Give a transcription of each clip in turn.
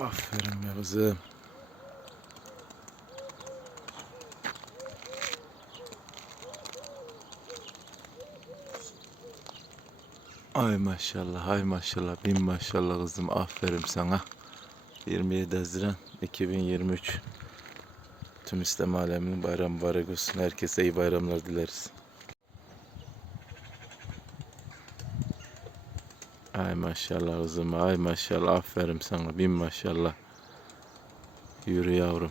Aferin be kızım. Ay maşallah, ay maşallah, bin maşallah kızım. Aferin sana. 27 Haziran 2023. Tüm İslam aleminin bayramı mübarek olsun. Herkese iyi bayramlar dileriz. Ay maşallah kızım, ay maşallah. Aferin sana, bin maşallah. Yürü yavrum.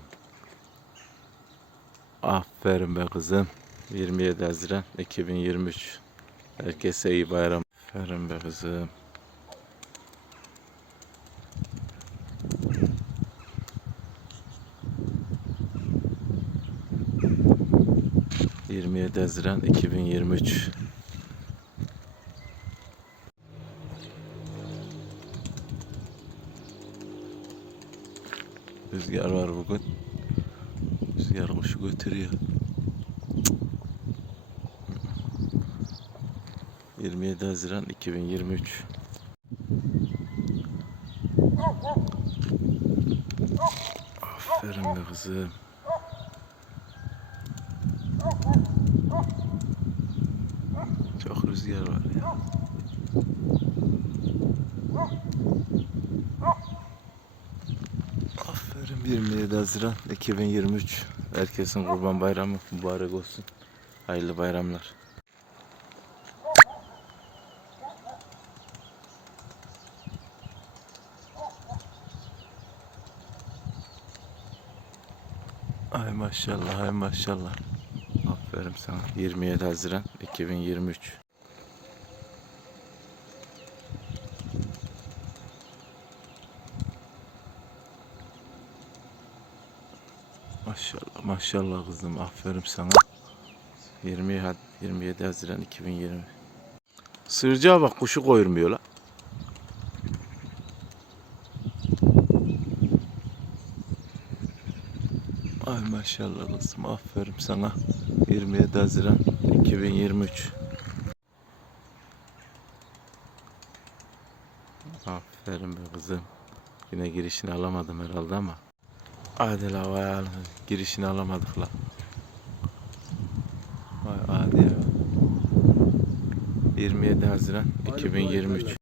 Aferin be kızım. 27 Haziran 2023. Herkese iyi bayram. Aferin be kızım. ...27 Haziran 2023. Rüzgar var bugün. Rüzgar kuşu götürüyor. 27 Haziran 2023. Aferin be kızım. Çok rüzgar var ya. Aferin 27 Haziran 2023. Herkesin kurban bayramı mübarek olsun. Hayırlı bayramlar. Ay maşallah, ay maşallah. Aferin sana. 27 Haziran 2023. Maşallah, maşallah kızım. Aferin sana. 20 Ha- 27 Haziran 2020. Sığırcağa bak kuşu koyurmuyor la. Ay maşallah kızım aferin sana 27 Haziran 2023 Aferin be kızım Yine girişini alamadım herhalde ama Hadi la vay al- girişini alamadık la Vay hadi ya 27 Haziran 2023